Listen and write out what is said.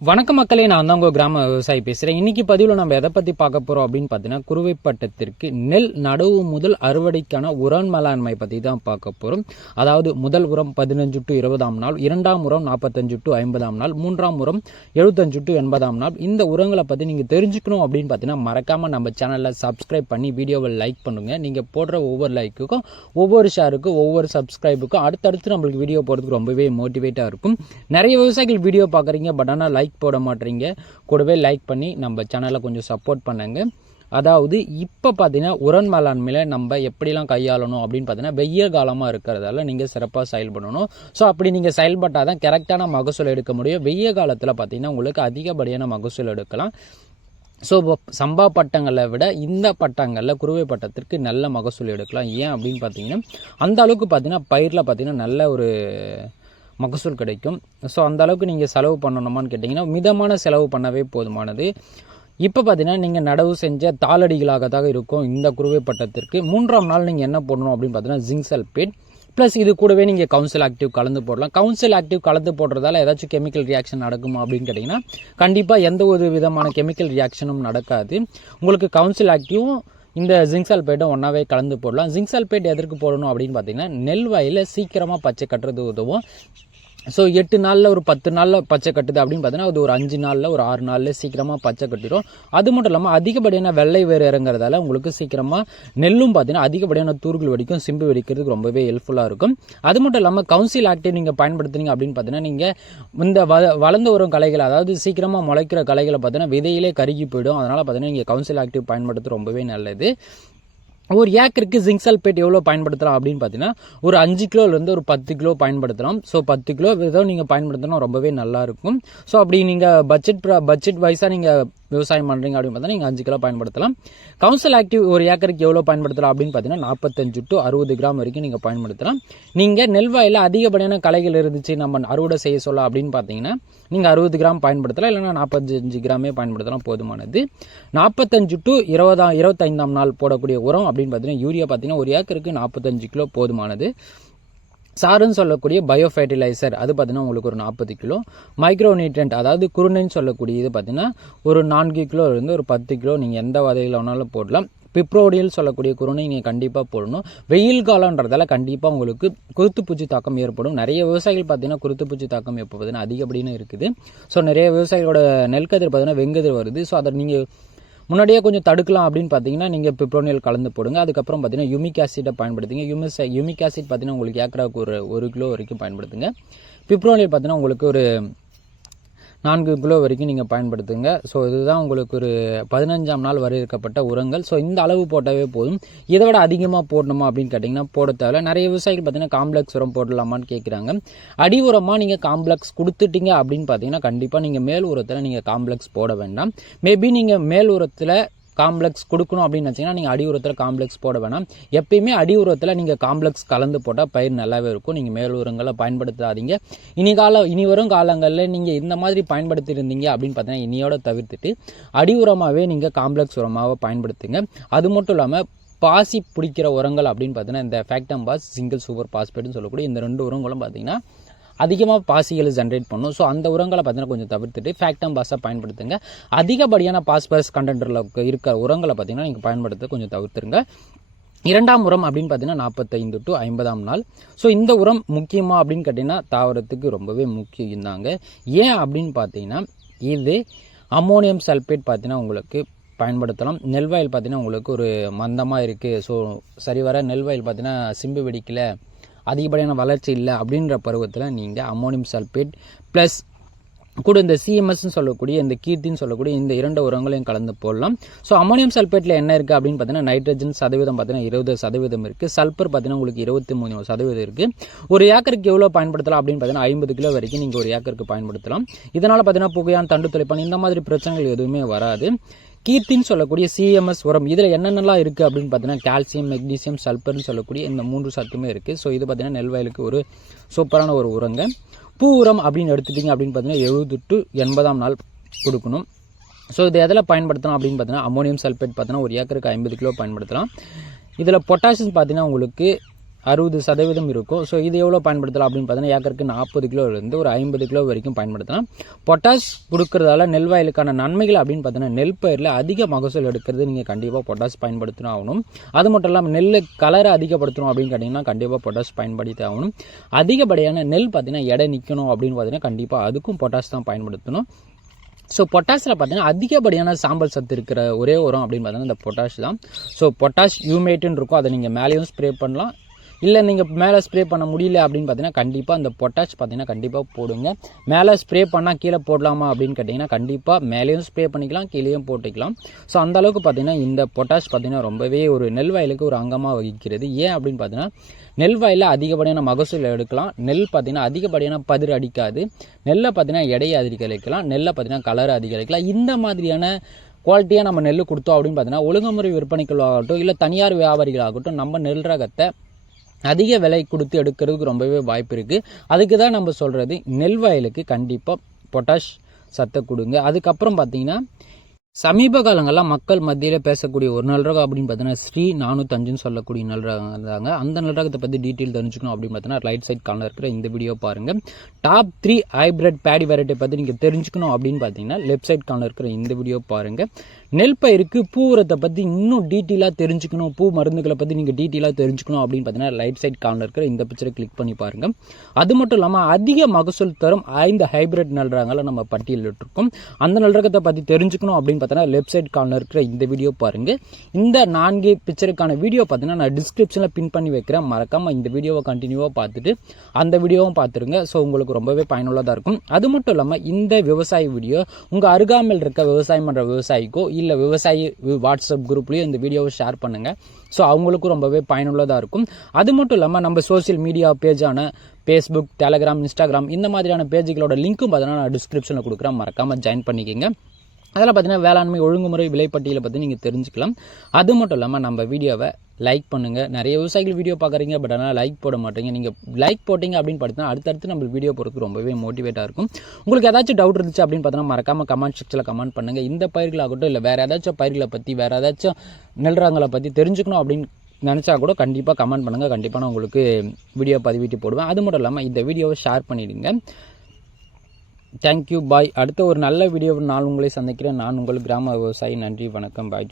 வணக்க மக்களே நான் தான் உங்கள் கிராம விவசாயி பேசுகிறேன் இன்னைக்கு பதிவில் நம்ம எதை பற்றி பார்க்க போகிறோம் அப்படின்னு பார்த்தீங்கன்னா குருவைப்பட்டத்திற்கு நெல் நடவு முதல் அறுவடைக்கான உரம் மேலாண்மை பற்றி தான் பார்க்க போகிறோம் அதாவது முதல் உரம் பதினஞ்சு டு இருபதாம் நாள் இரண்டாம் உரம் நாற்பத்தஞ்சு டு ஐம்பதாம் நாள் மூன்றாம் உரம் எழுபத்தஞ்சு டு எண்பதாம் நாள். இந்த உரங்களை பற்றி நீங்கள் தெரிஞ்சுக்கணும் அப்படின்னு பார்த்தீங்கன்னா மறக்காமல் நம்ம சேனலில் சப்ஸ்கிரைப் பண்ணி வீடியோவை லைக் பண்ணுங்கள் நீங்கள் போடுற ஒவ்வொரு லைக்குக்கும் ஒவ்வொரு ஷேருக்கும் ஒவ்வொரு சப்ஸ்கிரைபுக்கும் அடுத்தடுத்து நம்மளுக்கு வீடியோ போடுறதுக்கு ரொம்பவே மோட்டிவேட்டாக இருக்கும். நிறைய விவசாயிகள் வீடியோ பார்க்குறீங்க பட் ஆனால் லைக் போட மாட்டீங்க. கூடவே லைக் பண்ணி நம்ம சேனலை கொஞ்சம் சப்போர்ட் பண்ணுங்கள் அதாவது இப்போ பார்த்தீங்கன்னா உரன் மேலாண்மையில் நம்ம எப்படிலாம் கையாளணும் அப்படின்னு பார்த்தீங்கன்னா வெய்ய காலமாக இருக்கிறதால நீங்கள் சிறப்பாக செயல்படணும் ஸோ அப்படி நீங்கள் செயல்பட்டால் தான் கரெக்டான மகசூல் எடுக்க முடியும். வெய்ய காலத்தில் பார்த்தீங்கன்னா உங்களுக்கு அதிகப்படியான மகசூல் எடுக்கலாம். ஸோ சம்பா பட்டங்களை விட இந்த பட்டங்களில் குறுவை பட்டத்திற்கு நல்ல மகசூல் எடுக்கலாம். ஏன் அப்படின்னு பார்த்தீங்கன்னா அந்த அளவுக்கு பார்த்தீங்கன்னா பயிரில் பார்த்தீங்கன்னா நல்ல ஒரு மகசூல் கிடைக்கும். ஸோ அந்த அளவுக்கு நீங்கள் செலவு பண்ணணுமான்னு கேட்டிங்கன்னா மிதமான செலவு பண்ணவே போதுமானது. இப்போ பார்த்தீங்கன்னா நீங்கள் நடவு செஞ்ச தாளடிகளாகத்தாக இருக்கும் இந்த குருவை பட்டத்திற்கு. மூன்றாம் நாள் நீங்கள் என்ன போடணும் அப்படின்னு பார்த்தீங்கன்னா ஜிங்க் சல்பேட் ப்ளஸ் இது கூடவே நீங்கள் கவுன்சில் ஆக்டிவ் கலந்து போடலாம். கவுன்சில் ஆக்டிவ் கலந்து போடுறதால ஏதாச்சும் கெமிக்கல் ரியாக்ஷன் நடக்குமா அப்படின்னு கேட்டிங்கன்னா கண்டிப்பாக எந்த ஒரு விதமான கெமிக்கல் ரியாக்ஷனும் நடக்காது. உங்களுக்கு கவுன்சில் ஆக்டிவும் இந்த ஜிங்க் சல்பேட்டும் ஒன்றாவே கலந்து போடலாம். ஜிங்க் சல்பேட் எதற்கு போடணும் அப்படின்னு பார்த்தீங்கன்னா நெல் வயலில் சீக்கிரமாக பச்சை கட்டுறது உதவும். ஸோ எட்டு நாளில் ஒரு பத்து நாளில் பச்சை கட்டுது அப்படின்னு பார்த்தீங்கன்னா அது ஒரு அஞ்சு நாளில் ஒரு ஆறு நாளில் சீக்கிரமாக பச்சை கட்டிடும் அது மட்டும் இல்லாமல் அதிகப்படியான வெள்ளை வேறு இறங்குறதால உங்களுக்கு சீக்கிரமாக நெல்லும் பார்த்தீங்கன்னா அதிகப்படியான தூர்கள் வெடிக்கும் சிம்பு வெடிக்கிறதுக்கு ரொம்பவே ஹெல்ப்ஃபுல்லாக இருக்கும். அது மட்டும் இல்லாமல் கவுன்சில் ஆக்டிவ் நீங்கள் பயன்படுத்துனீங்க அப்படின்னு பார்த்தீங்கன்னா நீங்கள் இந்த வ வளர்ந்து வரும் கலைகள் அதாவது சீக்கிரமாக முளைக்கிற கலைகளை பார்த்தீங்கன்னா விதையிலே கருகி போயிடும். அதனால் பார்த்தீங்கன்னா நீங்கள் கவுன்சில் ஆக்டிவ் பயன்படுத்துறது ரொம்பவே நல்லது. ஒரு ஏக்கருக்கு ஜிங்க் சல்பேட் எவ்வளோ பயன்படுத்தலாம் அப்படின்னு பார்த்தீங்கன்னா ஒரு அஞ்சு கிலோலேருந்து ஒரு பத்து கிலோ பயன்படுத்தலாம். ஸோ பத்து கிலோ ஏதோ நீங்கள் பயன்படுத்தினா ரொம்பவே நல்லாயிருக்கும் ஸோ அப்படி நீங்கள் பட்ஜெட் பட்ஜெட் வைஸாக நீங்கள் விவசாயம் பண்ணுறீங்க அப்படின்னு பார்த்தா நீங்கள் அஞ்சு கிலோ பயன்படுத்தலாம். கவுன்சில் ஆக்டிவ் ஒரு ஏக்கருக்கு எவ்வளோ பயன்படுத்தலாம் அப்படின்னு பார்த்தீங்கன்னா நாற்பத்தஞ்சு டு அறுபது கிராம் வரைக்கும் நீங்கள் பயன்படுத்தலாம். நீங்கள் நெல் வயலில் அதிகப்படியான களைகள் இருந்துச்சு நம்ம அறுவடை செய்ய சொல்ல அப்படின்னு பார்த்தீங்கன்னா நீங்கள் அறுபது கிராம் பயன்படுத்தலாம் இல்லைன்னா நாற்பத்தஞ்சு கிராமே பயன்படுத்தலாம் போதுமானது. நாற்பத்தஞ்சு டு இருபதாம் இருபத்தைந்தாம் நாள் போடக்கூடிய உரம் அப்படின்னு பார்த்தீங்கன்னா யூரியா பார்த்தீங்கன்னா ஒரு ஏக்கருக்கு நாற்பத்தஞ்சு கிலோ போதுமானது. சாருன்னு சொல்லக்கூடிய பயோ ஃபர்டிலைசர் அது பார்த்தீங்கன்னா உங்களுக்கு ஒரு நாற்பது கிலோ. மைக்ரோ நியூட்ரண்ட் அதாவது குருணைன்னு சொல்லக்கூடிய இது பார்த்தீங்கன்னா ஒரு நான்கு கிலோ இருந்து ஒரு பத்து கிலோ. நீங்கள் எந்த வகையில் வேணாலும் போடலாம். பிப்ரோடியல் சொல்லக்கூடிய குருணை நீங்கள் கண்டிப்பாக போடணும். வெயில் காலன்றதால கண்டிப்பாக உங்களுக்கு குருத்துப்பூச்சி தாக்கம் ஏற்படும். நிறைய விவசாயிகள் பார்த்தீங்கன்னா குருத்துப்பூச்சி தாக்கம் எப்போ பார்த்தீங்கன்னா அதிகப்படின்னு இருக்குது. ஸோ நிறைய விவசாயிகளோட நெல்கதிர் பார்த்தீங்கன்னா வெங்கதிர் வருது. ஸோ அதை நீங்கள் முன்னாடியே கொஞ்சம் தடுக்கலாம் அப்படின்னு பார்த்தீங்கன்னா நீங்கள் பிப்ரோனியல் கலந்து போடுங்க. அதுக்கப்புறம் பார்த்தீங்கன்னா யூமிக் ஆசிட்டை பயன்படுத்துங்க. யூமிஸ் யூமிக் ஆசிட் பார்த்தீங்கன்னா உங்களுக்கு ஏக்கராவுக்கு ஒரு ஒரு கிலோ வரைக்கும் பயன்படுத்துங்க. பிப்ரோனியல் பார்த்தீங்கன்னா உங்களுக்கு ஒரு நான்கு கிலோ வரைக்கும் நீங்கள் பயன்படுத்துங்க. ஸோ இதுதான் உங்களுக்கு ஒரு பதினஞ்சாம் நாள் வரையறுக்கப்பட்ட உரங்கள். ஸோ இந்த அளவு போட்டாவே போதும். இதை விட அதிகமாக போடணுமா அப்படின்னு கேட்டிங்கன்னா போட தேவை நிறைய விவசாயிகள் பார்த்தீங்கன்னா காம்ப்ளெக்ஸ் உரம் போடலாமான்னு கேட்குறாங்க அடி உரமாக நீங்கள் காம்ப்ளெக்ஸ் கொடுத்துட்டீங்க அப்படின்னு பார்த்தீங்கன்னா கண்டிப்பாக நீங்கள் மேல் உரத்தில் நீங்கள் காம்ப்ளெக்ஸ் போட வேண்டாம். மேபி நீங்கள் மேல் உரத்தில் காம்ப்ளெக்ஸ் கொடுக்கணும் அப்படின்னு நினச்சிங்கன்னா நீங்கள் அடி உரத்தில் காம்ப்ளெக்ஸ் போட வேணாம். எப்பயுமே அடி உரத்தில் நீங்கள் காம்ப்ளெக்ஸ் கலந்து போட்டால் பயிர் நல்லாவே இருக்கும். நீங்கள் மேல் உரங்களை பயன்படுத்தாதீங்க. இனி கால இனி வரும் காலங்களில் நீங்கள் இந்த மாதிரி பயன்படுத்தியிருந்தீங்க அப்படின்னு பார்த்தீங்கன்னா இனியோட தவிர்த்துட்டு அடி உரமாகவே நீங்கள் காம்ப்ளெக்ஸ் உரமாக பயன்படுத்துங்க. அது மட்டும் இல்லாமல் பாசி பிடிக்கிற உரங்கள் அப்படின்னு பார்த்தீங்கன்னா இந்த ஃபேக்டம் பாஸ் சிங்கிள் சூப்பர் பாஸ்பேட்னு சொல்லக்கூடிய இந்த ரெண்டு உரங்களும் பார்த்தீங்கன்னா அதிகமாக பாசிகளை ஜென்ரேட் பண்ணும். ஸோ அந்த உரங்களை பார்த்தீங்கன்னா கொஞ்சம் தவிர்த்துட்டு ஃபேக்டம் பாஸாக பயன்படுத்துங்க. அதிகப்படியான பாஸ்பரஸ் கண்டென்ட்டில் இருக்கிற உரங்களை பார்த்தீங்கன்னா நீங்கள் பயன்படுத்த கொஞ்சம் தவிர்த்துருங்க. இரண்டாம் உரம் அப்படின்னு பார்த்தீங்கன்னா நாற்பத்தைந்து டு ஐம்பதாம் நாள். ஸோ இந்த உரம் முக்கியமாக அப்படின்னு கேட்டிங்கன்னா தாவரத்துக்கு ரொம்பவே முக்கியம் தாங்க. ஏன் அப்படின்னு பார்த்தீங்கன்னா இது அம்மோனியம் சல்பேட் பார்த்தீங்கன்னா உங்களுக்கு பயன்படுத்தலாம். நெல் வயல் பார்த்தீங்கன்னா உங்களுக்கு ஒரு மந்தமாக இருக்குது ஸோ சரிவர நெல் வயல் பார்த்தீங்கன்னா சிம்பு வெடிக்கலை. அதிகப்படியான வளர்ச்சி இல்லை அப்படின்ற பருவத்தில் நீங்கள் அமோனியம் சல்பேட் ப்ளஸ் கூட இந்த சிஎம்எஸ்ன்னு சொல்லக்கூடிய இந்த கீர்த்தின்னு சொல்லக்கூடிய இந்த இரண்டு உரங்களையும் கலந்து போடலாம். ஸோ அமோனியம் சல்பேட்டில் என்ன இருக்குது அப்படின்னு பார்த்தீங்கன்னா நைட்ரஜன் சதவீதம் பார்த்தீங்கன்னா இருபது சதவீதம் இருக்குது சல்பர் பார்த்தீங்கன்னா உங்களுக்கு இருபத்தி மூணு சதவீதம் இருக்குது ஒரு ஏக்கருக்கு எவ்வளோ பயன்படுத்தலாம் அப்படின்னு பார்த்தீங்கன்னா ஐம்பது கிலோ வரைக்கும் நீங்கள் ஒரு ஏக்கருக்கு பயன்படுத்தலாம். இதனால் பார்த்தீங்கன்னா புகையான் தண்டு தொலைப்பான் இந்த மாதிரி பிரச்சனைகள் எதுவுமே வராது. கீர்த்தின்னு சொல்லக்கூடிய சிஎம்எஸ் உரம். இதில் என்னென்னலாம் இருக்குது அப்படின்னு பார்த்தீங்கன்னா கால்சியம் மெக்னீசியம் சல்பர்னு சொல்லக்கூடிய இந்த மூன்று சத்துமே இருக்குது ஸோ இது பார்த்தீங்கன்னா நெல் வயலுக்கு ஒரு சூப்பரான ஒரு உரங்க. பூ உரம் அப்படின்னு எடுத்துட்டிங்க அப்படின்னு பார்த்தீங்கன்னா எழுபது டு எண்பதாம் நாள் கொடுக்கணும். ஸோ இது எதில் பயன்படுத்தலாம் அப்படின்னு பார்த்தீங்கன்னா அம்மோனியம் சல்ஃபேட் பார்த்தீங்கன்னா ஒரு ஏக்கருக்கு ஐம்பது கிலோ பயன்படுத்தலாம். இதில் பொட்டாசியம் பார்த்தீங்கன்னா உங்களுக்கு அறுபது சதவீதம் இருக்கும் ஸோ இது எவ்வளோ பயன்படுத்தலாம் அப்படின்னு பார்த்தீங்கன்னா ஏக்கருக்கு நாற்பது கிலோலேருந்து ஒரு ஐம்பது கிலோ வரைக்கும் பயன்படுத்தலாம். பொட்டாஷ் கொடுக்கறதால நெல் வயலுக்கான நன்மைகள் அப்படின்னு பார்த்தீங்கன்னா நெல் பயிரில் அதிக மகசூல் எடுக்கிறது நீங்கள் கண்டிப்பாக பொட்டாஷ் பயன்படுத்தணும் ஆகணும். அது மட்டும் இல்லாமல் நெல் கலரை அதிகப்படுத்தணும் அப்படின்னு கேட்டிங்கன்னா கண்டிப்பாக பொட்டாஷ் பயன்படுத்தி ஆகணும். அதிகப்படியான நெல் பார்த்தீங்கன்னா எடை நிற்கணும் அப்படின்னு பார்த்தீங்கன்னா கண்டிப்பாக அதுக்கும் பொட்டாஷ் தான் பயன்படுத்தணும். ஸோ பொட்டாஷில் பார்த்தீங்கன்னா அதிகப்படியான சாம்பல் சத்து இருக்கிற ஒரே உரம் அப்படின்னு பார்த்தீங்கன்னா இந்த பொட்டாஷ் தான். ஸோ பொட்டாஷ் யூமேட்டுன்னு இருக்கும் அதை நீங்கள் மேலேயும் ஸ்ப்ரே பண்ணலாம். இல்லை நீங்கள் மேலே ஸ்ப்ரே பண்ண முடியல அப்படின்னு பார்த்தீங்கன்னா கண்டிப்பாக அந்த பொட்டாஷ் பார்த்தீங்கன்னா கண்டிப்பாக போடுங்க. மேலே ஸ்ப்ரே பண்ணால் கீழே போடலாமா அப்படின்னு கேட்டிங்கன்னா கண்டிப்பாக மேலேயும் ஸ்ப்ரே பண்ணிக்கலாம் கீழேயும் போட்டுக்கலாம். ஸோ அந்தளவுக்கு பார்த்தீங்கன்னா இந்த பொட்டாஷ் பார்த்தீங்கன்னா ரொம்பவே ஒரு நெல் வயலுக்கு ஒரு அங்கமாக வகிக்கிறது. ஏன் அப்படின்னு பார்த்தீங்கன்னா நெல் வயலில் அதிகப்படியான மகசூல் எடுக்கலாம். நெல் பார்த்தீங்கன்னா அதிகப்படியான பதிர் அடிக்காது. நெல்லை பார்த்தீங்கன்னா எடையை அதிகரிக்கலாம். நெல்லை பார்த்தீங்கன்னா கலர் அதிகரிக்கலாம். இந்த மாதிரியான குவாலிட்டியாக நம்ம நெல் கொடுத்தோம் அப்படின்னு பார்த்தீங்கன்னா ஒழுங்குமுறை விற்பனைகள் ஆகட்டும் இல்லை தனியார் வியாபாரிகளாகட்டும் நம்ம நெல் ரகத்தை அதிக விலை கொடுத்து எடுக்கிறதுக்கு ரொம்பவே வாய்ப்பு இருக்குது அதுக்கு தான் நம்ம சொல்கிறது நெல் வயலுக்கு கண்டிப்பாக பொட்டாஷ் சத்தை கொடுங்க. அதுக்கப்புறம் பார்த்தீங்கன்னா சமீப காலங்களில் மக்கள் மத்தியில் பேசக்கூடிய ஒரு நல்ல ரகம் அப்படின்னு பார்த்தீங்கன்னா ஸ்ரீ நானூத்தஞ்சுன்னு சொல்லக்கூடிய நல்ல ரகம் அந்த நல்ல ரகத்தை பற்றி டீட்டெயில் தெரிஞ்சுக்கணும் அப்படின்னு பார்த்தீங்கன்னா ரைட் சைட் காலில் இருக்கிற இந்த வீடியோ பாருங்கள் top three hybrid paddy variety பற்றி நீங்கள் தெரிஞ்சுக்கணும் அப்படின்னு பார்த்தீங்கன்னா லெஃப்ட் சைட் காலில் இருக்கிற இந்த வீடியோ பாருங்கள் நெல் பயிருக்கு பூ உரத்தை பற்றி இன்னும் டீட்டெயிலாக தெரிஞ்சுக்கணும். பூ மருந்துகளை பற்றி நீங்கள் டீட்டெயிலாக தெரிஞ்சுக்கணும் அப்படின்னு பார்த்தீங்கன்னா ரைட் சைட் கார்னர் இருக்கிற இந்த பிக்சரை கிளிக் பண்ணி பாருங்கள் அது மட்டும் இல்லாமல் அதிக மகசூல் தரும் ஐந்து ஹைபிரிட் நல்றாங்களை நம்ம பட்டியலிட்டிருக்கோம் அந்த நல்ரகத்தை பற்றி தெரிஞ்சுக்கணும் அப்படின்னு பார்த்தீங்கன்னா லெஃப்ட் சைட் கார்னர் இருக்கிற இந்த வீடியோ பாருங்கள் இந்த நான்கு பிக்சருக்கான வீடியோ பார்த்தீங்கன்னா நான் டிஸ்கிரிப்ஷனில் பின் பண்ணி வைக்கிறேன். மறக்காமல் இந்த வீடியோவை கண்டினியூவாக பார்த்துட்டு அந்த வீடியோவும் பார்த்துருங்க. ஸோ உங்களுக்கு ரொம்பவே பயனுள்ளதாக இருக்கும். அது மட்டும் இல்லாமல் இந்த விவசாய வீடியோ உங்கள் அருகாமையில் இருக்க விவசாயம் பண்ணுற விவசாயிக்கோ இல்லை விவசாயி வாட்ஸ்அப் குரூப்லேயும் இந்த வீடியோவை ஷேர் பண்ணுங்கள் ஸோ அவங்களுக்கும் ரொம்பவே பயனுள்ளதாக இருக்கும். அது மட்டும் இல்லாமல் நம்ம சோஷியல் மீடியா பேஜான ஃபேஸ்புக் டெலகிராம் இன்ஸ்டாகிராம் இந்த மாதிரியான பேஜுகளோட லிங்க்கும் பார்த்தீங்கன்னா நான் டிஸ்கிரிப்ஷனில் கொடுக்குறேன். மறக்காமல் ஜாயின் பண்ணிக்கங்க. அதில் பார்த்தீங்கன்னா வேளாண்மை ஒழுங்குமுறை விலைப்பட்டியலை பற்றி நீங்கள் தெரிஞ்சுக்கலாம். அது மட்டும் இல்லாமல் நம்ம வீடியோவை லைக் பண்ணுங்கள் நிறைய விவசாயிகள் வீடியோ பார்க்குறீங்க பட் ஆனால் லைக் போட மாட்டீங்க. நீங்கள் லைக் போட்டிங்க அப்படின்னு பார்த்தீங்கன்னா அடுத்தடுத்து நம்ம வீடியோ போகிறதுக்கு ரொம்பவே மோட்டிவேட்டாக இருக்கும். உங்களுக்கு ஏதாச்சும் டவுட் இருந்துச்சு அப்படின்னு பார்த்தீங்கன்னா மறக்காமல் கமெண்ட் செக்ஷனில் கமெண்ட் பண்ணுங்கள் இந்த பயிர்களாகட்டும் இல்லை வேறு ஏதாச்சும் பயிர்களை பற்றி வேறு ஏதாச்சும் நெல் ரகங்களை பற்றி தெரிஞ்சுக்கணும் அப்படின்னு நினச்சா கூட கண்டிப்பாக கமெண்ட் பண்ணுங்கள் கண்டிப்பாக நான் உங்களுக்கு வீடியோ பதிவிட்டு போடுவேன். அது மட்டும் இல்லாமல் இந்த வீடியோவை ஷேர் பண்ணிவிடுங்க தேங்க்யூ பாய் அடுத்த ஒரு நல்ல வீடியோ நான் உங்களை சந்திக்கிறேன். நான் உங்கள் கிராம விவசாயி. நன்றி. வணக்கம். பாய்